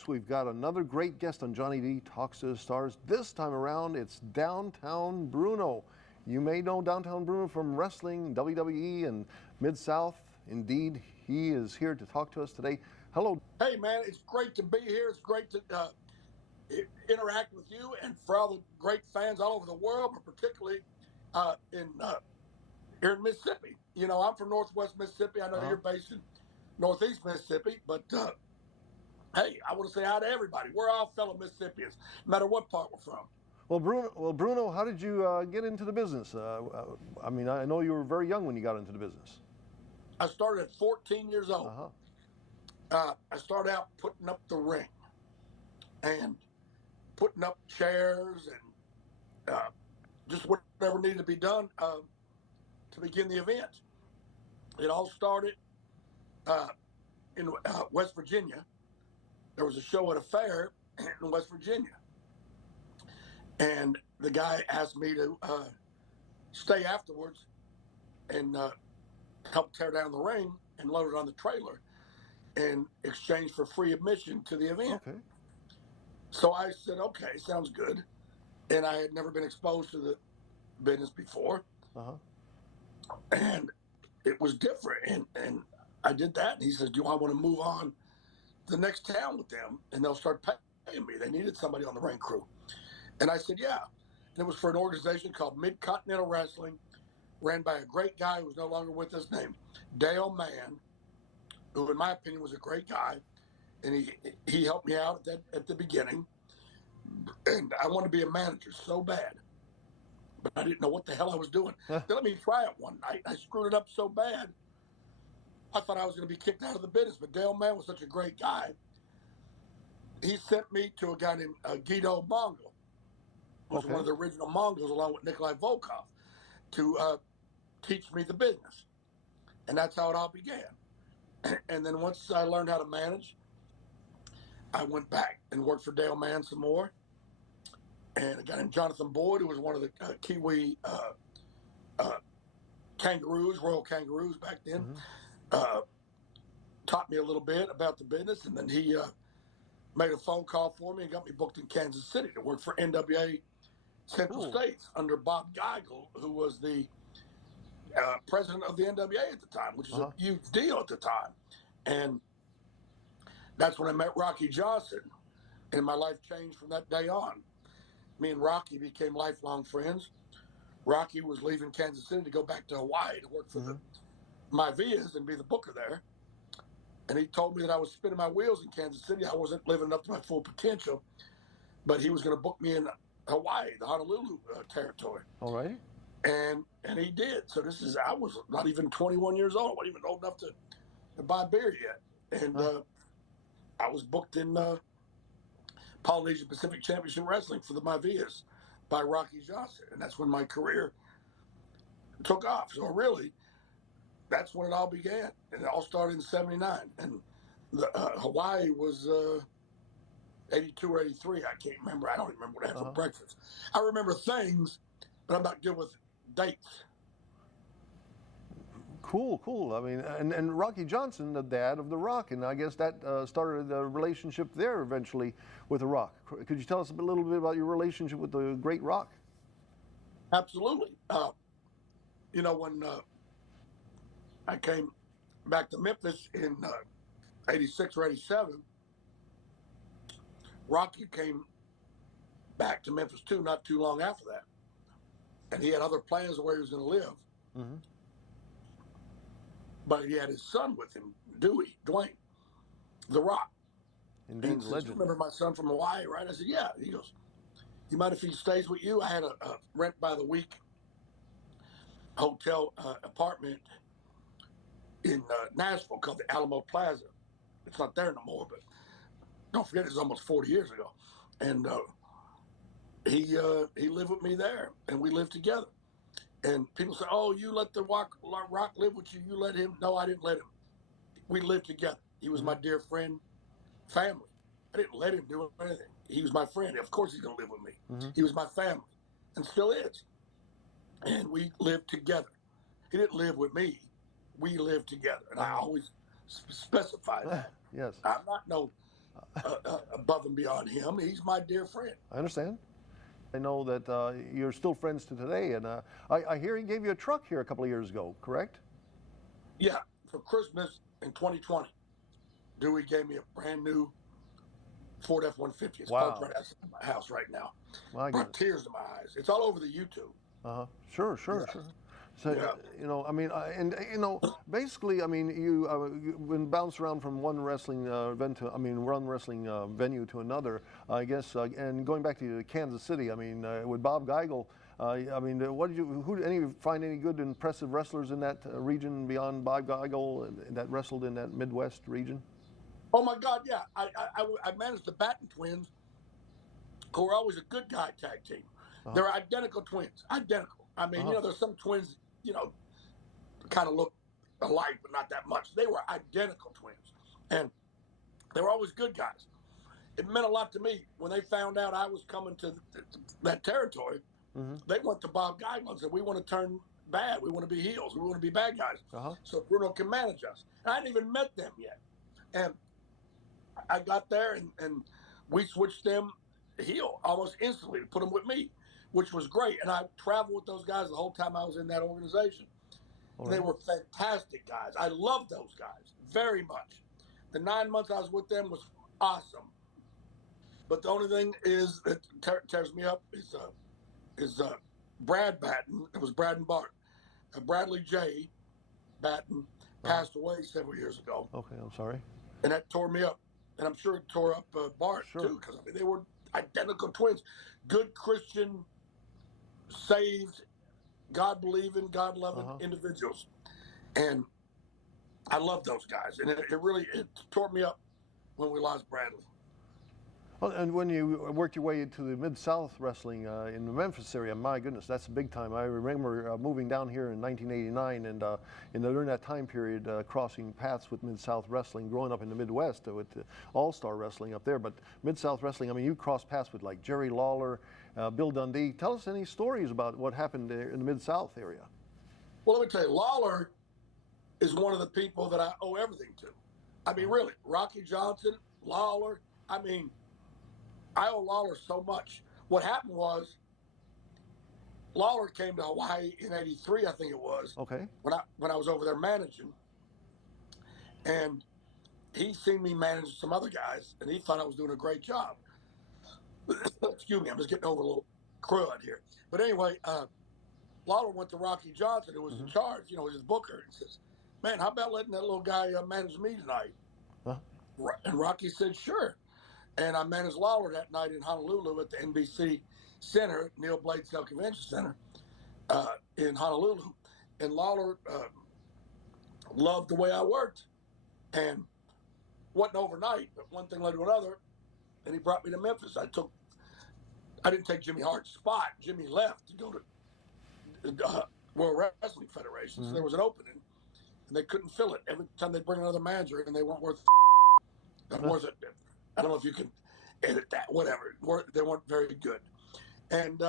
folks. We've got another great guest on Johnny D Talks to the Stars. This time around, it's Downtown Bruno. You may know Downtown Bruno from wrestling, WWE, and Mid-South. Indeed, he is here to talk to us today. Hello. Hey, man, it's great to be here. It's great to interact with you and for all the great fans all over the world, but particularly here in Mississippi. You know, I'm from Northwest Mississippi. I know you're based in Northeast Mississippi, but hey, I want to say hi to everybody. We're all fellow Mississippians, no matter what part we're from. Well, Bruno, how did you get into the business? I mean, I know you were very young when you got into the business. I started at 14 years old. I started out putting up the ring and putting up chairs and just whatever needed to be done to begin the event. It all started in West Virginia. There was a show at a fair in West Virginia. And the guy asked me to stay afterwards and help tear down the ring and load it on the trailer in exchange for free admission to the event. Okay. So I said, okay, sounds good. And I had never been exposed to the business before. And it was different. And I did that. And he says, do I want to move on to the next town with them? And they'll start paying me. They needed somebody on the ring crew. And I said, yeah. And it was for an organization called Mid-Continental Wrestling, ran by a great guy who's no longer with us named Dale Mann, who in my opinion was a great guy. And he helped me out at the beginning. And I wanted to be a manager so bad, but I didn't know what the hell I was doing. They let me try it one night. I screwed it up so bad, I thought I was going to be kicked out of the business. But Dale Mann was such a great guy. He sent me to a guy named Guido Mongol, who was one of the original Mongols, along with Nikolai Volkov, to teach me the business. And that's how it all began. And then once I learned how to manage, I went back and worked for Dale Mann some more. And a guy named Jonathan Boyd, who was one of the Kiwi kangaroos, Royal Kangaroos back then, taught me a little bit about the business. And then he made a phone call for me and got me booked in Kansas City to work for NWA Central States under Bob Geigel, who was the president of the NWA at the time, which is a huge deal at the time. And that's when I met Rocky Johnson, and my life changed from that day on. Me and Rocky became lifelong friends. Rocky was leaving Kansas City to go back to Hawaii to work for the Mavias and be the booker there. And he told me that I was spinning my wheels in Kansas City. I wasn't living up to my full potential, but he was going to book me in Hawaii, the Honolulu territory. All right. And he did. So I was not even 21 years old. I wasn't even old enough to buy beer yet. And I was booked in Polynesian Pacific Championship Wrestling for the Mavias by Rocky Johnson. And that's when my career took off. So really, that's when it all began. And it all started in 79. And Hawaii was 82 or 83. I can't remember. I don't remember what I had for breakfast. I remember things, but I'm not good with dates. Cool. I mean, and Rocky Johnson, the dad of The Rock, and I guess that started the relationship there eventually with The Rock. Could you tell us a little bit about your relationship with the great Rock? Absolutely. You know, when I came back to Memphis in 86 or 87, Rocky came back to Memphis too, not too long after that. And he had other plans of where he was going to live. But he had his son with him, Dwayne, The Rock. Indeed, and legend. You remember my son from Hawaii, right? I said, yeah. He goes, you mind if he stays with you? I had a rent by the week hotel apartment in Nashville called the Alamo Plaza. It's not there no more, but don't forget, it's almost 40 years ago. And he lived with me there, and we lived together. And people say, oh, you let the Rock live with you. You let him. No, I didn't let him. We lived together. He was my dear friend, family. I didn't let him do anything. He was my friend. Of course he's going to live with me. He was my family and still is. And we lived together. He didn't live with me. We lived together. And I always specify that. Yes. I'm not no above and beyond him. He's my dear friend. I understand. I know that you're still friends to today, and I hear he gave you a truck here a couple of years ago, correct? Yeah, for Christmas in 2020, Dewey gave me a brand new Ford F-150. It's parked Wow. right outside my house right now. My Brought goodness. tears to my eyes. It's all over the YouTube. Sure, sure, Yeah. sure. So, Yeah. I mean, and basically, I mean, you when bounce around from one wrestling event to, I mean, one wrestling venue to another, I guess, and going back to Kansas City, I mean, with Bob Geigel, I mean, find any good, impressive wrestlers in that region beyond Bob Geigel that wrestled in that Midwest region? Oh my God, yeah. I managed the Batten twins, who are always a good guy tag team. They're identical twins. Identical. I mean, there's some twins, kind of look alike, but not that much. They were identical twins. And they were always good guys. It meant a lot to me when they found out I was coming to that territory. They went to Bob Geigel and said, we want to turn bad. We want to be heels. We want to be bad guys. So Bruno can manage us. And I hadn't even met them yet. And I got there and we switched them heel almost instantly to put them with me, which was great. And I traveled with those guys the whole time I was in that organization. They were fantastic guys. I loved those guys very much. The 9 months I was with them was awesome. But the only thing is that tears me up is Brad Batten. It was Brad and Bart. Bradley J. Batten passed away several years ago. Okay, I'm sorry. And that tore me up. And I'm sure it tore up Bart, too, because I mean, they were identical twins. Good Christian, saved, God-believing, God-loving individuals. And I love those guys. And it really tore me up when we lost Bradley. Well, and when you worked your way into the Mid-South wrestling in the Memphis area, my goodness, that's a big time. I remember moving down here in 1989 and during that time period crossing paths with Mid-South wrestling, growing up in the Midwest with All-Star wrestling up there. But Mid-South wrestling, I mean, you crossed paths with like Jerry Lawler, Bill Dundee. Tell us any stories about what happened there in the Mid-South area. Well, let me tell you, Lawler is one of the people that I owe everything to. I mean, really, Rocky Johnson, Lawler, I mean, I owe Lawler so much. What happened was Lawler came to Hawaii in '83, I think it was. Okay. When I was over there managing, and he seen me manage some other guys, and he thought I was doing a great job. Excuse me, I'm just getting over a little crud here. But anyway, Lawler went to Rocky Johnson, who was in charge, his booker, and says, "Man, how about letting that little guy manage me tonight?" And Rocky said, "Sure." And I managed Lawler that night in Honolulu at the NBC Center, Neil Bladesdell Convention Center in Honolulu. And Lawler loved the way I worked. And wasn't overnight, but one thing led to another. And he brought me to Memphis. I didn't take Jimmy Hart's spot. Jimmy left to go to World Wrestling Federation. So there was an opening, and they couldn't fill it. Every time they bring another manager, and they weren't worth it. I don't know if you can edit that, whatever. They weren't very good. And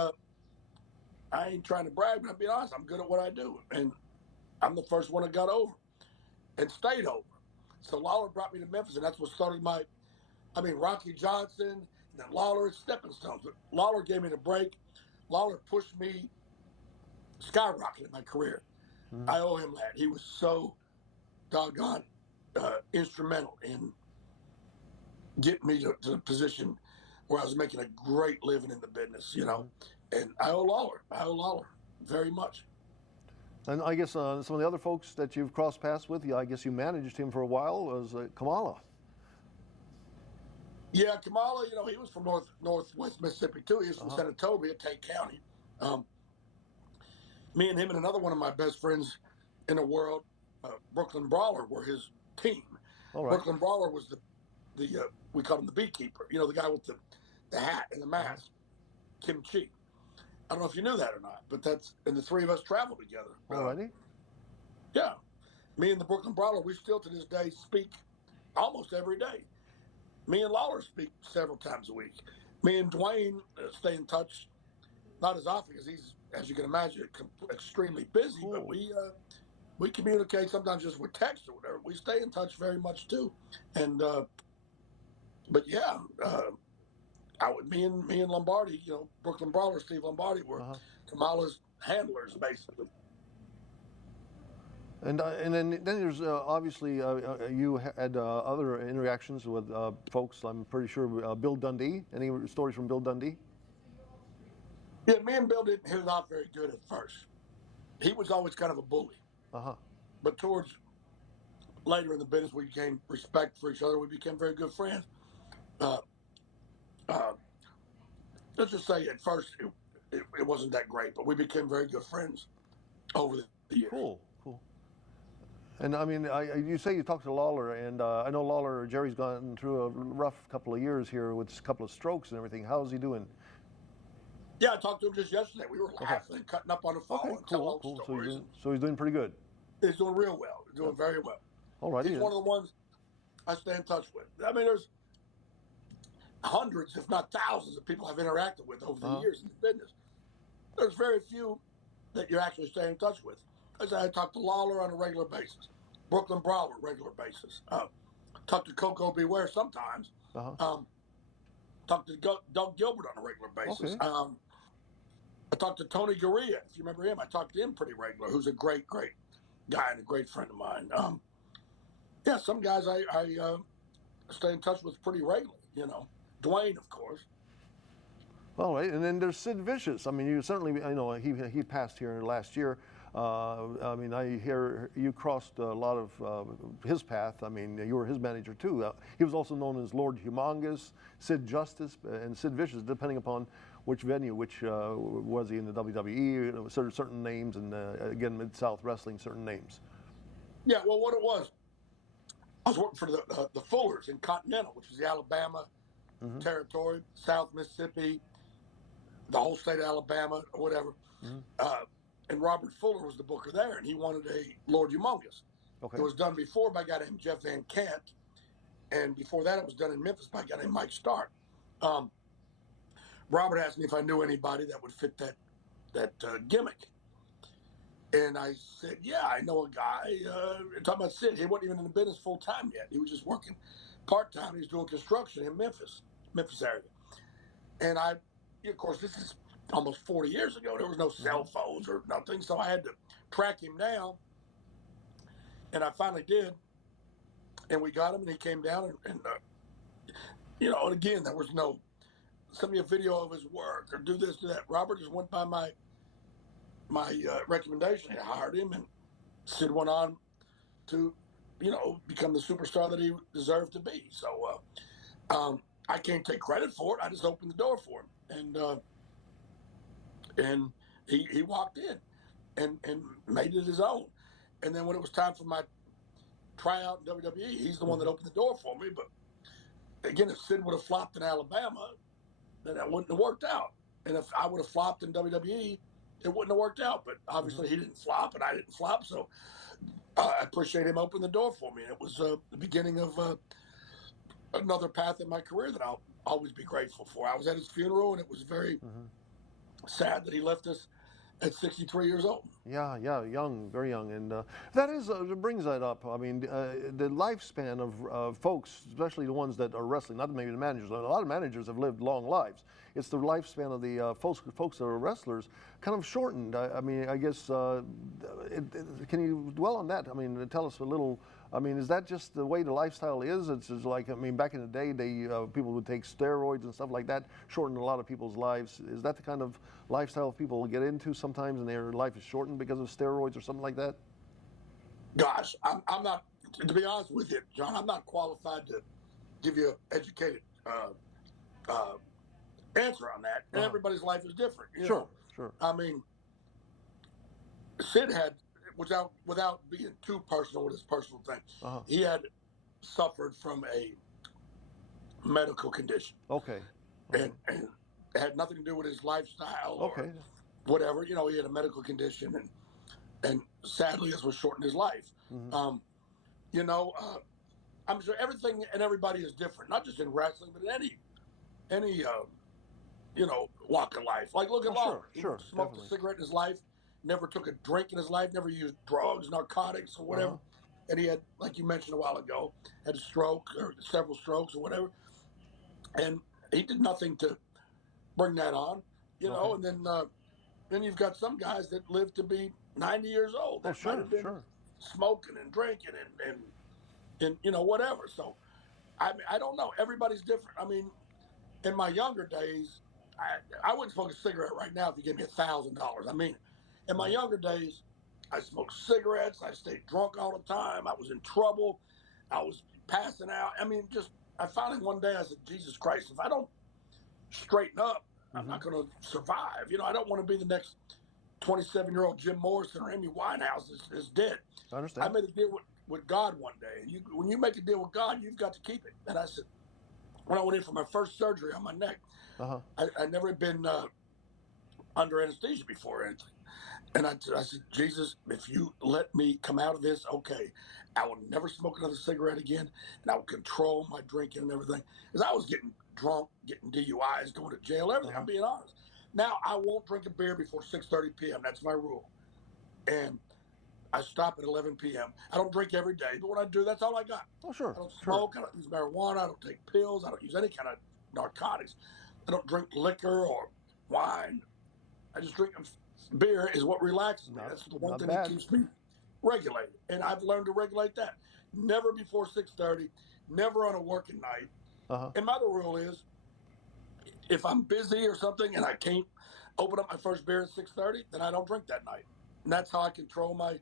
I ain't trying to brag, but I'll be honest, I'm good at what I do. And I'm the first one that got over and stayed over. So Lawler brought me to Memphis, and that's what started Rocky Johnson, and then Lawler at Stepping Stones. But Lawler gave me the break. Lawler pushed me, skyrocketed my career. I owe him that. He was so doggone instrumental in get me to the position where I was making a great living in the business, and I owe Lawler very much. And I guess some of the other folks that you've crossed paths with, I guess you managed him for a while, was Kamala. Yeah, Kamala, he was from Northwest Mississippi too. He was from Senatobia, Tate County. Me and him and another one of my best friends in the world, Brooklyn Brawler, were his team. All right. Brooklyn Brawler was the we called him the beekeeper, the guy with the hat and the mask, Kim Chi. I don't know if you knew that or not, but and the three of us traveled together. Alrighty. Yeah. Me and the Brooklyn Brawler, we still to this day speak almost every day. Me and Lawler speak several times a week. Me and Dwayne stay in touch, not as often because he's, as you can imagine, extremely busy, but we communicate sometimes just with text or whatever. We stay in touch very much too. And but yeah, me and Lombardi, Brooklyn Brawler, Steve Lombardi were Kamala's handlers basically. And then there's obviously you had other interactions with folks. I'm pretty sure Bill Dundee. Any stories from Bill Dundee? Yeah, me and Bill didn't hit it off very good at first. He was always kind of a bully. But towards later in the business, we gained respect for each other. We became very good friends. Let's just say at first it wasn't that great, but we became very good friends over the years. Cool. And I mean, you say you talked to Lawler, and I know Lawler, Jerry's gone through a rough couple of years here with a couple of strokes and everything. How's he doing? Yeah, I talked to him just yesterday. We were laughing and cutting up on the phone and telling old stories. So he's doing pretty good. He's doing real well. He's doing very well. All right. He's one of the ones I stay in touch with. I mean, there's hundreds, if not thousands, of people I've interacted with over the years in the business. There's very few that you actually stay in touch with. I talk to Lawler on a regular basis, Brooklyn Brawler regular basis. Talk to Coco Beware sometimes. Talk to Doug Gilbert on a regular basis. I talked to Tony Gurria, if you remember him. I talked to him pretty regular, who's a great guy and a great friend of mine. Yeah, some guys I stay in touch with pretty regularly. Dwayne, of course. All right, and then there's Sid Vicious. I mean, you certainly, he passed here last year. I mean, I hear you crossed a lot of his path. I mean, you were his manager too. He was also known as Lord Humongous, Sid Justice, and Sid Vicious, depending upon which venue, which was he in the WWE, certain names, and again, Mid-South Wrestling, certain names. Yeah, well, what it was, I was working for the Fullers in Continental, which is the Alabama territory, South Mississippi, the whole state of Alabama, or whatever. And Robert Fuller was the booker there, and he wanted a Lord Humongous. It was done before by a guy named Jeff Van Kant, and before that it was done in Memphis by a guy named Mike Stark. Robert asked me if I knew anybody that would fit that gimmick. And I said, yeah, I know a guy. Talking about Sid, he wasn't even in the business full time yet. He was just working part time. He was doing construction in Memphis area. And of course, this is almost 40 years ago. There was no cell phones or nothing, so I had to track him down. And I finally did. And we got him, and he came down, and and again, there was no send me a video of his work or do this, do that. Robert just went by my recommendation. I hired him, and Sid went on to, become the superstar that he deserved to be. So I can't take credit for it. I just opened the door for him, and he walked in and made it his own. And then when it was time for my tryout in WWE, he's the one that opened the door for me. But again, if Sid would have flopped in Alabama, then that wouldn't have worked out. And if I would have flopped in WWE, it wouldn't have worked out. But obviously he didn't flop and I didn't flop. So I appreciate him opening the door for me. And it was the beginning of another path in my career that I'll always be grateful for. I was at his funeral, and it was very sad that he left us at 63 years old. Yeah, young, very young. And that brings that up. I mean, the lifespan of folks, especially the ones that are wrestling, not maybe the managers. A lot of managers have lived long lives. It's the lifespan of the folks that are wrestlers kind of shortened. I mean, I guess, can you dwell on that? I mean, tell us a little. I mean, is that just the way the lifestyle is? It's just like, I mean, back in the day, people would take steroids and stuff like that, shortened a lot of people's lives. Is that the kind of lifestyle people get into sometimes, and their life is shortened because of steroids or something like that? Gosh, I'm not, to be honest with you, John, I'm not qualified to give you an educated answer on that. And everybody's life is different. Sure. I mean, Sid had, without being too personal with his personal thing, he had suffered from a medical condition. Okay. And it had nothing to do with his lifestyle or whatever. He had a medical condition, and sadly, this was shortened his life. I'm sure everything and everybody is different, not just in wrestling, but in any walk of life. Like, look at Lauer. He smoked a cigarette in his life, never took a drink in his life, never used drugs, narcotics, or whatever. And he had, like you mentioned a while ago, had a stroke or several strokes or whatever. And he did nothing to bring that on, you know. Okay. And then you've got some guys that live to be 90 years old Oh, that might sure, have been sure. smoking and drinking and you know, whatever. So I mean, I don't know. Everybody's different. I mean, in my younger days, I wouldn't smoke a cigarette right now if you gave me $1,000. I mean, in my younger days, I smoked cigarettes. I stayed drunk all the time. I was in trouble. I was passing out. I mean, just I finally one day I said, Jesus Christ, if I don't straighten up, I'm not going to survive. You know, I don't want to be the next 27-year-old Jim Morrison or Amy Winehouse is dead. I I understand. made a deal with God one day. And when you make a deal with God, you've got to keep it. And I said, when I went in for my first surgery on my neck, I never had been under anesthesia before or anything. And I said, Jesus, if you let me come out of this, okay, I will never smoke another cigarette again, and I will control my drinking and everything. Because I was getting drunk, getting DUIs, going to jail, everything. I'm being honest. Now, I won't drink a beer before 6:30 p.m. That's my rule. And I stop at 11 p.m. I don't drink every day, but when I do, that's all I got. Oh, sure. I don't Sure. smoke. I don't use marijuana. I don't take pills. I don't use any kind of narcotics. I don't drink liquor or wine. I just drink beer is what relaxes me. That's the one thing that keeps me regulated. And I've learned to regulate that. Never before 6:30, never on a working night. And my other rule is if I'm busy or something and I can't open up my first beer at 6:30, then I don't drink that night. And that's how I control my,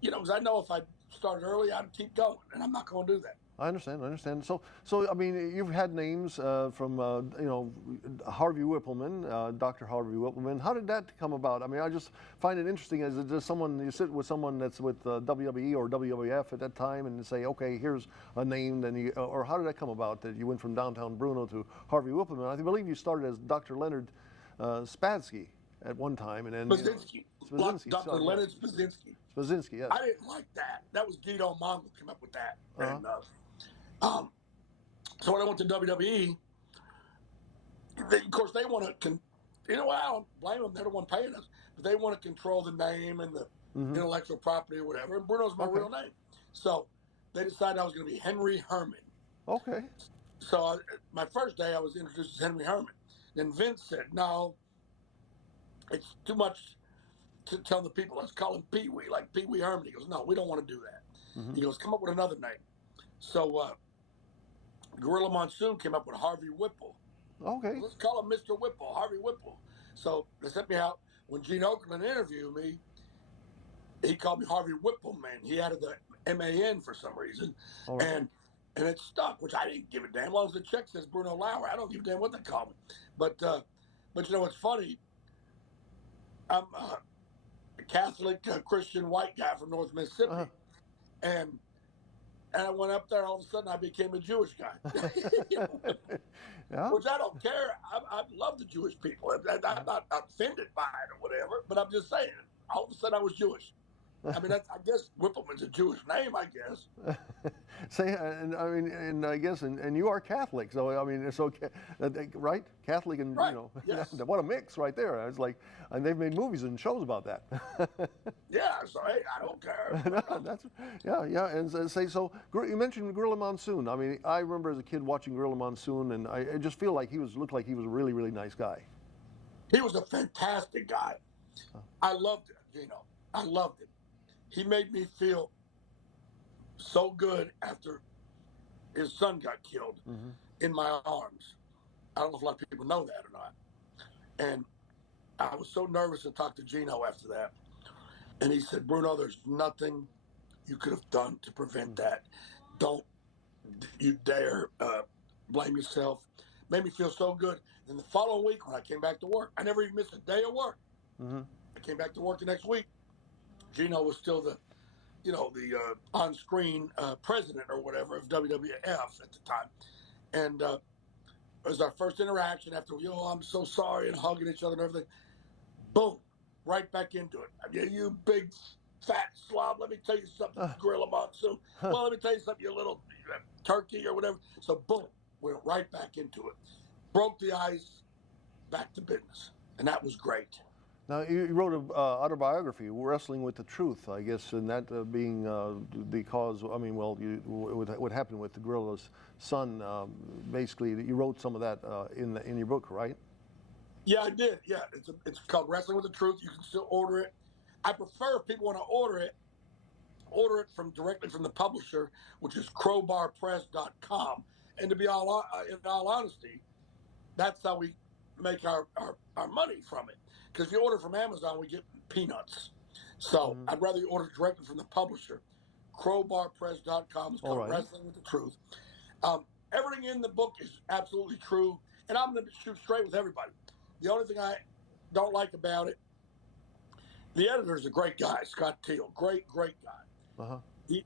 you know, because I know if I started early, I'd keep going, and I'm not going to do that. I understand. I understand. So I mean, you've had names from you know, Harvey Wippleman, Dr. Harvey Wippleman. How did that come about? I mean, I just find it interesting. Is it just someone you sit with someone that's with WWE or WWF at that time and say, okay, here's a name, then you, or how did that come about that you went from downtown Bruno to Harvey Wippleman? I believe you started as Dr. Leonard Spadsky at one time, and then Spazinski. Dr. Leonard Spazinski. Spazinski, yes. I didn't like that. That was Guido Mongol came up with that. And so when I went to WWE, of course they want to, you know what? I don't blame them. They're the one paying us, but they want to control the name and the intellectual property or whatever. And Bruno's my real name, so they decided I was going to be Henry Herman. Okay. So my first day, I was introduced as Henry Herman. Then Vince said, "No, it's too much to tell the people. Let's call him Pee Wee, like Pee Wee Herman." He goes, "No, we don't want to do that." He goes, "Come up with another name." So Gorilla Monsoon came up with Harvey Whipple. Okay. Let's call him Mr. Whipple, Harvey Whipple. So they sent me out. When Gene Okerlund interviewed me, he called me Harvey Wippleman. He added the M-A-N for some reason. And it stuck, which I didn't give a damn. As long as the check says Bruno Lauer, I don't give a damn what they call me. But you know what's funny? I'm a Catholic Christian white guy from North Mississippi. And I went up there, all of a sudden I became a Jewish guy. Which I don't care. I love the Jewish people. I'm not offended by it or whatever, but I'm just saying, all of a sudden I was Jewish. I mean, I guess Wippleman's a Jewish name, I guess. Say, and I mean, and I guess, and you are Catholic, so I mean, it's okay, right? Catholic and right. You know, yes. What a mix right there. It's like, and they've made movies and shows about that. Yeah, so hey, I don't care. No, that's yeah. And say so. You mentioned Gorilla Monsoon. I mean, I remember as a kid watching Gorilla Monsoon, and I just feel like looked like he was a really, really nice guy. He was a fantastic guy. I loved him, you know. I loved him. He made me feel so good after his son got killed in my arms. I don't know if a lot of people know that or not. And I was so nervous to talk to Gino after that. And he said, Bruno, there's nothing you could have done to prevent that. Don't you dare blame yourself. Made me feel so good. And the following week when I came back to work, I never even missed a day of work. I came back to work the next week. Gino was still the on-screen president or whatever of WWF at the time. And it was our first interaction after, I'm so sorry, and hugging each other and everything. Boom, right back into it. You big fat slob, let me tell you something, Gorilla Monsoon. Well, let me tell you something, you little turkey or whatever. So boom, went right back into it. Broke the ice, back to business. And that was great. Now, you wrote an autobiography, Wrestling with the Truth, I guess, and that being the cause, I mean, well, what happened with the gorilla's son, basically, you wrote some of that in your book, right? Yeah, I did. Yeah, it's called Wrestling with the Truth. You can still order it. I prefer if people want to order it directly from the publisher, which is crowbarpress.com. And to be in all honesty, that's how we make our money from it. Because if you order from Amazon, we get peanuts. So I'd rather you order directly from the publisher. Crowbarpress.com is called Wrestling with the Truth. Everything in the book is absolutely true. And I'm going to shoot straight with everybody. The only thing I don't like about it, the editor is a great guy, Scott Teal. Great guy. He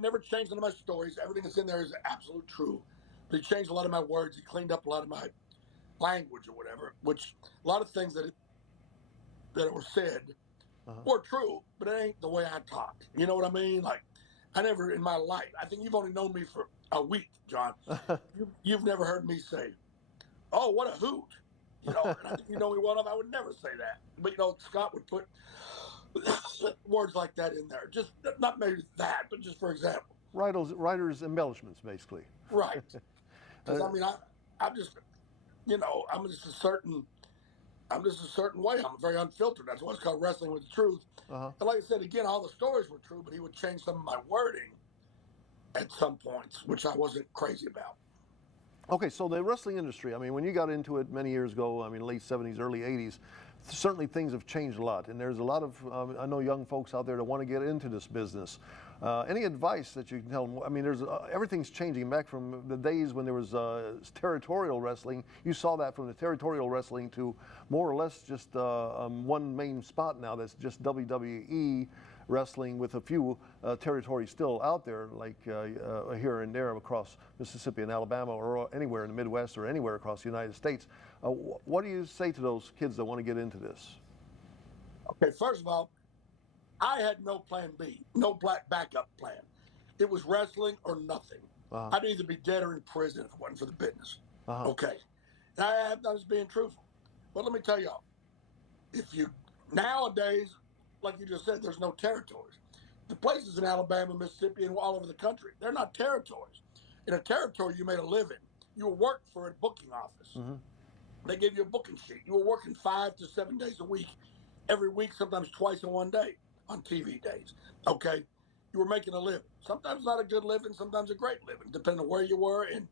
never changed none of my stories. Everything that's in there is absolute true. But he changed a lot of my words. He cleaned up a lot of my language or whatever, which a lot of things that were said were true, but it ain't the way I talk. You know what I mean? Like, I never in my life, I think you've only known me for a week, John. You've never heard me say, "Oh, what a hoot." You know, and I think you know me well enough, I would never say that. But, you know, Scott would put words like that in there. Just not maybe that, but just for example. Writer's embellishments, basically. Right. Because, I mean, I'm just, you know, I'm just a certain way. I'm very unfiltered. That's why it's called Wrestling with the Truth. And like I said, again, all the stories were true, but he would change some of my wording at some points, which I wasn't crazy about. Okay, so the wrestling industry, I mean, when you got into it many years ago, I mean, late 70s, early 80s, certainly things have changed a lot. And there's a lot of, I know young folks out there that want to get into this business. Any advice that you can tell them? I mean, everything's changing back from the days when there was territorial wrestling. You saw that from the territorial wrestling to more or less just one main spot now that's just WWE wrestling with a few territories still out there, like here and there across Mississippi and Alabama or anywhere in the Midwest or anywhere across the United States. What do you say to those kids that want to get into this? Okay, first of all, I had no plan B, no backup plan. It was wrestling or nothing. I'd either be dead or in prison if it wasn't for the business. Okay. And I was being truthful. But let me tell y'all, nowadays, like you just said, there's no territories. The places in Alabama, Mississippi, and all over the country, they're not territories. In a territory, you made a living. You were working for a booking office. They gave you a booking sheet. You were working 5 to 7 days a week, every week, sometimes twice in one day on TV days. Okay? You were making a living. Sometimes not a good living, sometimes a great living, depending on where you were and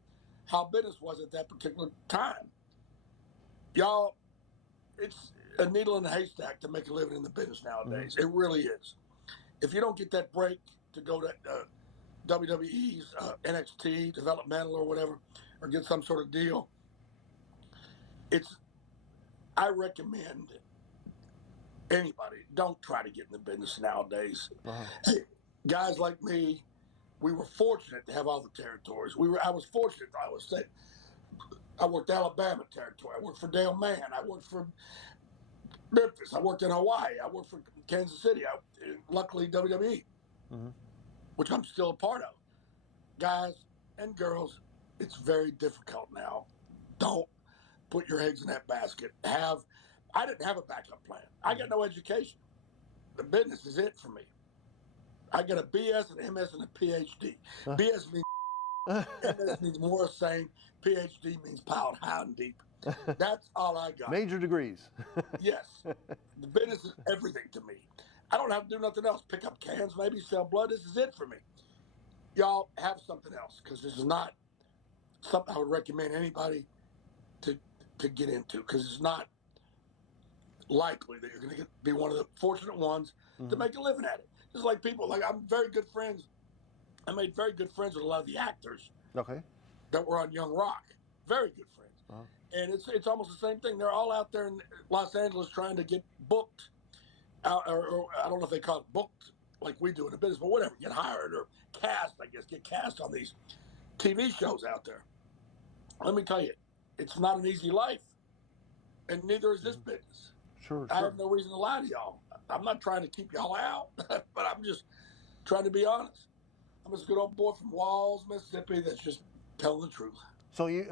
how business was at that particular time. Y'all, it's a needle in a haystack to make a living in the business nowadays. It really is. If you don't get that break to go to WWE's NXT, developmental or whatever, or get some sort of deal, I recommend anybody, don't try to get in the business nowadays. Hey, guys like me, we were fortunate to have all the territories. I was fortunate. I worked Alabama territory. I worked for Dale Mann. I worked for Memphis. I worked in Hawaii. I worked for Kansas City. Luckily, WWE, which I'm still a part of. Guys and girls, it's very difficult now. Don't put your eggs in that basket. I didn't have a backup plan. I got no education. The business is it for me. I got a BS, an MS, and a PhD. BS means MS means more saying. PhD means piled high and deep. That's all I got. Major degrees. Yes. The business is everything to me. I don't have to do nothing else. Pick up cans, maybe sell blood. This is it for me. Y'all have something else, because this is not something I would recommend anybody to get into, because it's not likely that you're going to be one of the fortunate ones to make a living at it. Just like people, like I'm very good friends. I made very good friends with a lot of the actors that were on Young Rock. Very good friends. And it's almost the same thing. They're all out there in Los Angeles trying to get booked, or I don't know if they call it booked like we do in the business, but whatever, get hired or cast, I guess, get cast on these TV shows out there. Let me tell you, it's not an easy life, and neither is this business. Sure. I have no reason to lie to y'all. I'm not trying to keep y'all out, but I'm just trying to be honest. I'm just a good old boy from Walls, Mississippi, that's just telling the truth. So you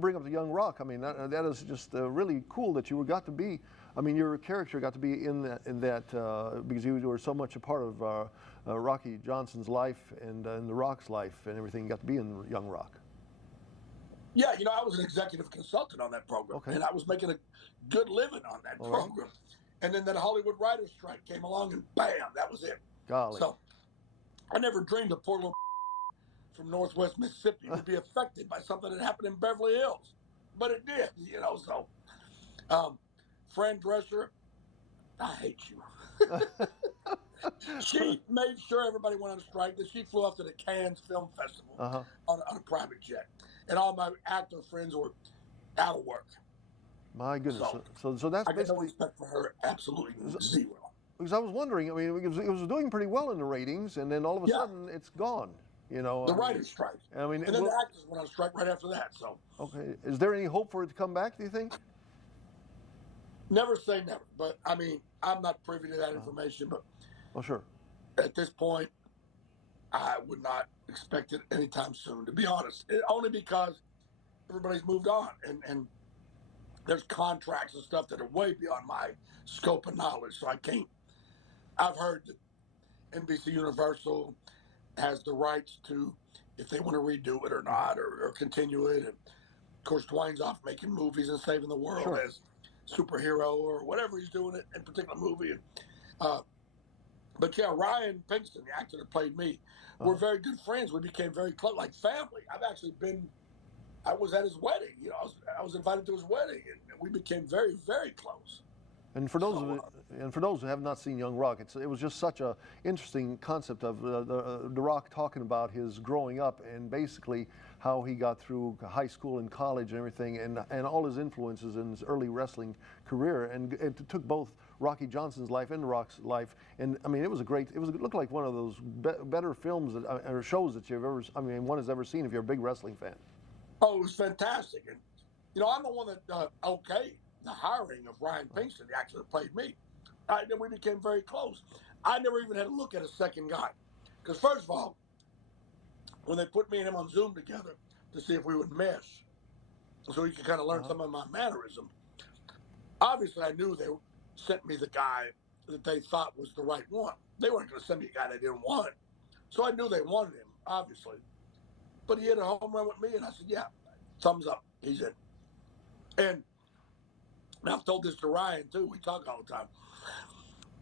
bring up the Young Rock. I mean, that is just really cool that you got to be I mean, your character got to be in that because you were so much a part of Rocky Johnson's life and The Rock's life and everything. You got to be in Young Rock. Yeah, I was an executive consultant on that program, Okay. and I was making a good living on that program. Right. And then that Hollywood writers' strike came along, and bam, that was it. Golly. So I never dreamed a poor little from Northwest Mississippi would be affected by something that happened in Beverly Hills, but it did. So Fran Drescher, I hate you. She made sure everybody went on strike. That she flew off to the Cannes Film Festival on a private jet, and all my actor friends were out of work. My goodness. So that's I basically. get no respect for her. Absolutely zero. Because I was wondering. I mean, it was doing pretty well in the ratings, and then all of a sudden it's gone. The writer's strike. I mean, and then the actors went on strike right after that. So. Okay. Is there any hope for it to come back? Do you think? Never say never, but I mean, I'm not privy to that information. But. Well, sure. At this point, I would not expect it anytime soon, to be honest. Only because everybody's moved on, and there's contracts and stuff that are way beyond my scope of knowledge, so I can't. I've heard that NBC Universal has the rights to, if they want to redo it or not, or continue it. And of course, Dwayne's off making movies and saving the world as superhero or whatever he's doing in particular movie. But yeah, Ryan Pinkston, the actor that played me, we're very good friends. We became very close, like family. I was at his wedding. I was invited to his wedding, and we became very, very close. And for those who have not seen Young Rock, it was just such a interesting concept of the Rock talking about his growing up and basically how he got through high school and college and everything, and all his influences in his early wrestling career. And it took both Rocky Johnson's life and The Rock's life, and I mean, it looked like one of those better films or shows that one has ever seen if you're a big wrestling fan. Oh, it was fantastic, and I'm the one that okayed the hiring of Ryan Pinkston, the actor that played me. Then we became very close. I never even had to look at a second guy, because first of all, when they put me and him on Zoom together to see if we would mesh, so he could kind of learn some of my mannerism. Obviously, I knew they sent me the guy that they thought was the right one. They weren't going to send me a guy they didn't want. So I knew they wanted him, obviously. But he hit a home run with me, and I said, yeah, thumbs up, he's in. And I've told this to Ryan, too. We talk all the time.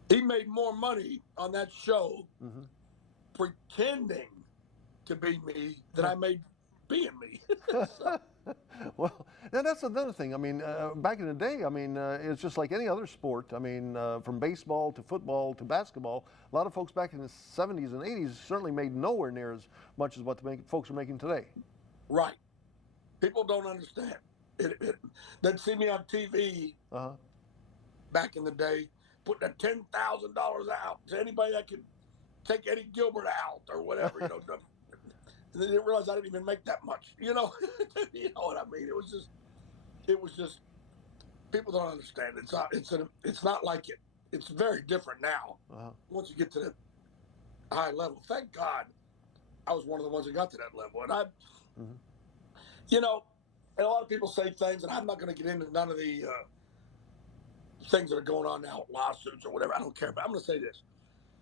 He made more money on that show pretending to be me than I made being me. So. Well, now that's another thing. I mean, back in the day, I mean, it's just like any other sport. I mean, from baseball to football to basketball, a lot of folks back in the 70s and 80s certainly made nowhere near as much as what folks are making today. Right. People don't understand. They'd see me on TV back in the day, putting that $10,000 out to anybody that could take Eddie Gilbert out or whatever, And they didn't realize I didn't even make that much, You know what I mean? It was just. People don't understand. It's not like it. It's very different now. Once you get to that high level, thank God, I was one of the ones that got to that level, and and a lot of people say things, and I'm not going to get into none of the things that are going on now, lawsuits or whatever. I don't care, but I'm going to say this: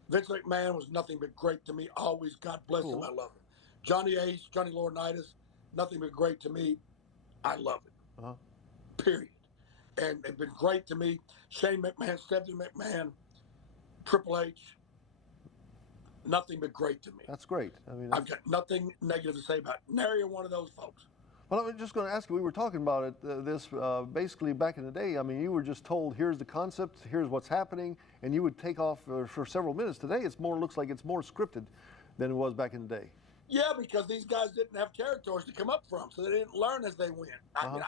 Vince McMahon was nothing but great to me. Always, God bless him. I love him. Johnny Ace, Johnny Laurinaitis, nothing but great to me. I love it. Period. And they've been great to me. Shane McMahon, Stephanie McMahon, Triple H, nothing but great to me. That's great. I mean, I've got nothing negative to say about nary one of those folks. Well, I'm just going to ask you, we were talking about it, basically back in the day. I mean, you were just told, here's the concept, here's what's happening, and you would take off for several minutes. Today, looks like it's more scripted than it was back in the day. Yeah, because these guys didn't have territories to come up from, so they didn't learn as they went. I mean,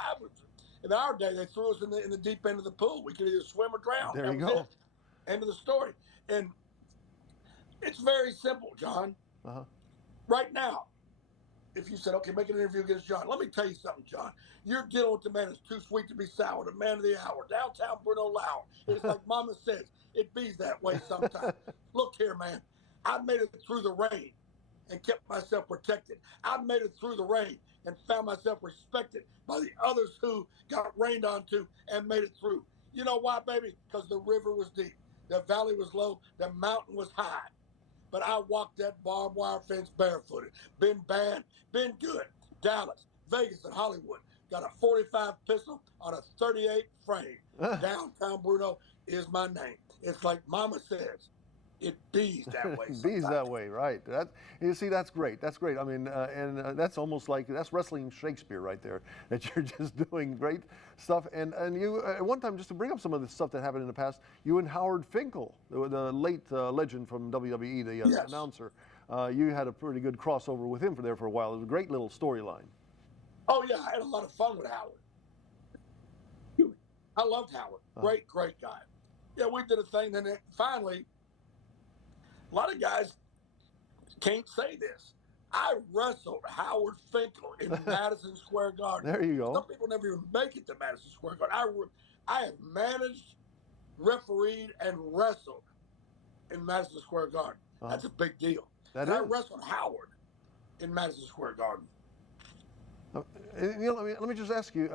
in our day, they threw us in the deep end of the pool. We could either swim or drown. There you go. End of the story. And it's very simple, John. Right now, if you said, okay, make an interview against John, let me tell you something, John. You're dealing with the man that's too sweet to be sour, the man of the hour, downtown Bruno Lauer. It's like Mama says, it bees that way sometimes. Look here, man. I made it through the rain and kept myself protected. I made it through the rain and found myself respected by the others who got rained onto and made it through. You know why, baby? Because the river was deep, the valley was low, the mountain was high. But I walked that barbed wire fence barefooted. Been bad, been good. Dallas, Vegas, and Hollywood. Got a 45 pistol on a 38 frame. Downtown Bruno is my name. It's like Mama says, it bees that way Bees sometimes. that way, right? You see, that's great. That's great. I mean, and that's almost like that's wrestling Shakespeare right there. That you're just doing great stuff. And you at one time, just to bring up some of the stuff that happened in the past, you and Howard Finkel, the late legend from WWE, the Yes. announcer, you had a pretty good crossover with him for a while. It was a great little storyline. Oh yeah, I had a lot of fun with Howard. I loved Howard. Great guy. Yeah, we did a thing. Then finally, a lot of guys can't say this. I wrestled Howard Finkel in Madison Square Garden. There you go. Some people never even make it to Madison Square Garden. I have managed, refereed, and wrestled in Madison Square Garden. That's a big deal. I wrestled Howard in Madison Square Garden. You know, let me just ask you,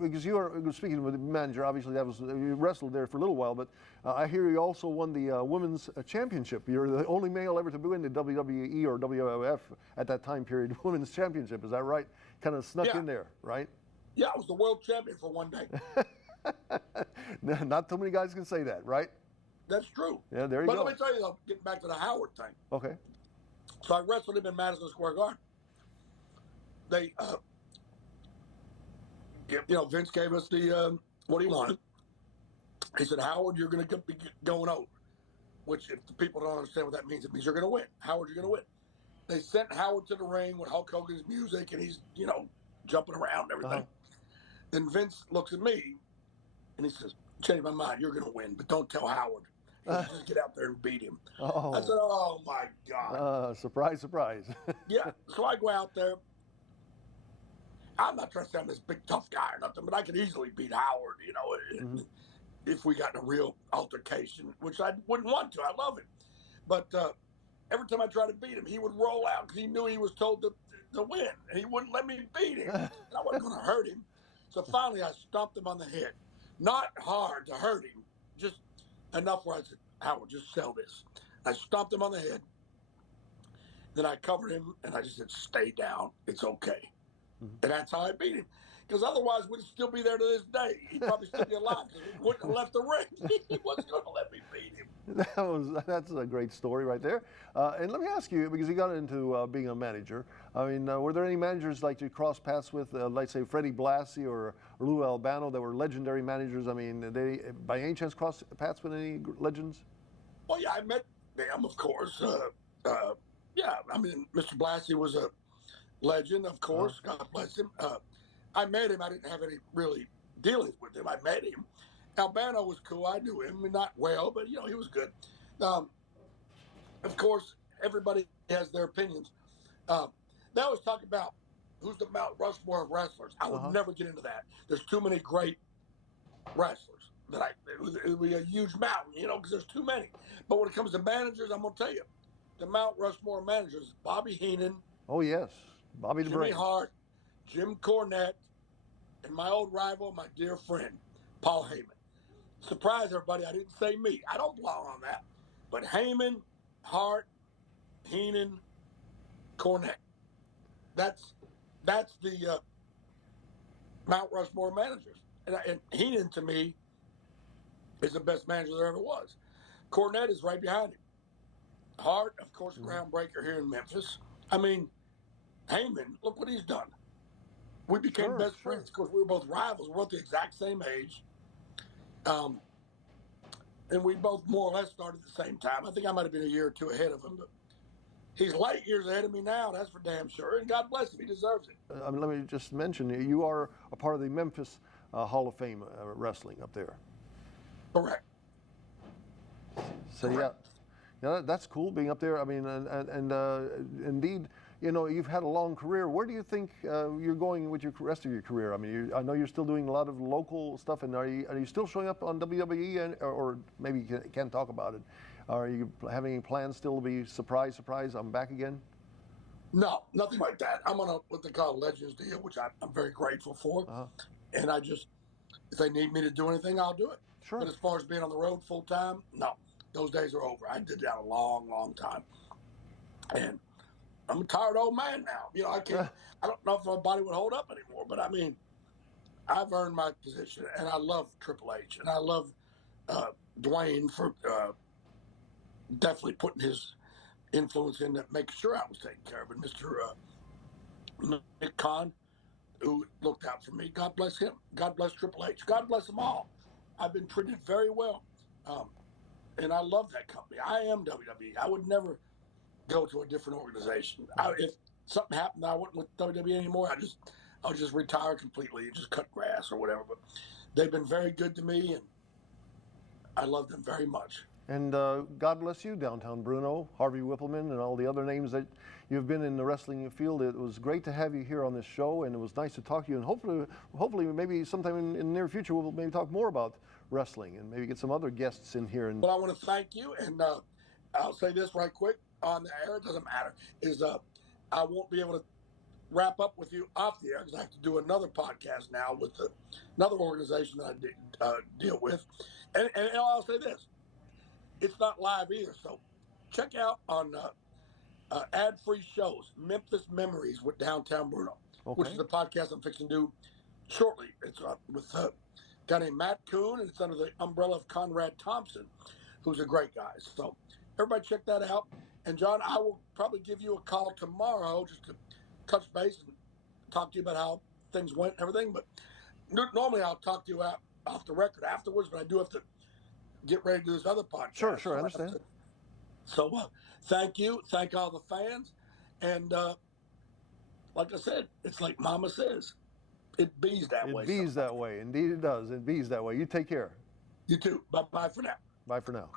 because you are speaking with the manager. Obviously, you wrestled there for a little while, but I hear you also won the women's championship. You're the only male ever to win the WWE or WWF at that time period women's championship. Is that right? Kind of snuck in there, right? Yeah, I was the world champion for one day. Not too many guys can say that, right? That's true. Yeah, there you go. But let me tell you, though, getting back to the Howard thing. Okay. So I wrestled him in Madison Square Garden. They, Vince gave us the what he wanted. He said, Howard, you're going to be going over, which if the people don't understand what that means, it means you're going to win. Howard, you're going to win. They sent Howard to the ring with Hulk Hogan's music, and he's, jumping around and everything. Then Vince looks at me, and he says, change my mind, you're going to win, but don't tell Howard. Just get out there and beat him. I said, oh, my God. Surprise, surprise. Yeah, so I go out there. I'm not trying to say I'm this big tough guy or nothing, but I could easily beat Howard, if we got in a real altercation, which I wouldn't want to. I love him. But every time I tried to beat him, he would roll out because he knew he was told to win, and he wouldn't let me beat him. And I wasn't going to hurt him. So finally, I stomped him on the head. Not hard to hurt him, just enough where I said, Howard, just sell this. I stomped him on the head. Then I covered him, and I just said, stay down. It's okay. And that's how I beat him. Because otherwise, we'd still be there to this day. He'd probably still be alive because we wouldn't have left the ring. He wasn't going to let me beat him. That's a great story right there. And let me ask you, because you got into being a manager, I mean, were there any managers like you crossed paths with, like say Freddie Blassie or Lou Albano, that were legendary managers? I mean, they by any chance crossed paths with any legends? Well, yeah, I met them, of course. Yeah, I mean, Mr. Blassie was a legend, of course. God bless him. I met him. I didn't have any really dealings with him. I met him. Albano was cool. I knew him, not well, but he was good. Of course, everybody has their opinions. They always talk about who's the Mount Rushmore of wrestlers. I would never get into that. There's too many great wrestlers that it would be a huge mountain, because there's too many. But when it comes to managers, I'm gonna tell you, the Mount Rushmore managers: Bobby Heenan. Oh yes. Bobby the Brain. Jimmy Hart, Jim Cornette, and my old rival, my dear friend, Paul Heyman. Surprise, everybody, I didn't say me. I don't belong on that. But Heyman, Hart, Heenan, Cornette. That's the Mount Rushmore managers. And Heenan, to me, is the best manager there ever was. Cornette is right behind him. Hart, of course, groundbreaker here in Memphis. I mean, Heyman, look what he's done. We became best friends because we were both rivals. We're both the exact same age. And we both more or less started at the same time. I think I might have been a year or two ahead of him, but he's light years ahead of me now, that's for damn sure. And God bless him, he deserves it. I mean, let me just mention, you are a part of the Memphis Hall of Fame wrestling up there. Correct. So yeah, that's cool being up there. I mean, and indeed, you've had a long career. Where do you think you're going with your rest of your career? I mean, I know you're still doing a lot of local stuff, and are you still showing up on WWE, or maybe you can't talk about it? Are you having any plans still to be surprise, I'm back again? No, nothing like that. I'm on what they call a Legends deal, which I'm very grateful for. And if they need me to do anything, I'll do it. Sure. But as far as being on the road full time, no, those days are over. I did that a long, long time, and I'm a tired old man now. You know, I can't. I don't know if my body would hold up anymore. But I mean, I've earned my position, and I love Triple H, and I love Dwayne for definitely putting his influence in that, making sure I was taken care of. And Mr. Nick Khan, who looked out for me. God bless him. God bless Triple H. God bless them all. I've been treated very well, and I love that company. I am WWE. I would never go to a different organization. If something happened, I wasn't with WWE anymore. I'll just retire completely and just cut grass or whatever. But they've been very good to me, and I love them very much. And God bless you, Downtown Bruno, Harvey Wippleman, and all the other names that you've been in the wrestling field. It was great to have you here on this show, and it was nice to talk to you. And hopefully, maybe sometime in the near future, we'll maybe talk more about wrestling and maybe get some other guests in here. Well, I want to thank you, and I'll say this right quick on the air. It doesn't matter. I won't be able to wrap up with you off the air because I have to do another podcast now with another organization that I deal with. And I'll say this. It's not live either, so check out on ad-free shows, Memphis Memories with Downtown Bruno, Okay. which is the podcast I'm fixing to do shortly. It's with a guy named Matt Kuhn, and it's under the umbrella of Conrad Thompson, who's a great guy. So everybody check that out. And John, I will probably give you a call tomorrow just to touch base and talk to you about how things went and everything. But normally I'll talk to you off the record afterwards, but I do have to get ready to do this other podcast. Sure, I understand. So thank you. Thank all the fans. And like I said, it's like Mama says, it bees that way. It bees that way. Indeed it does. It bees that way. You take care. You too. Bye-bye for now. Bye for now.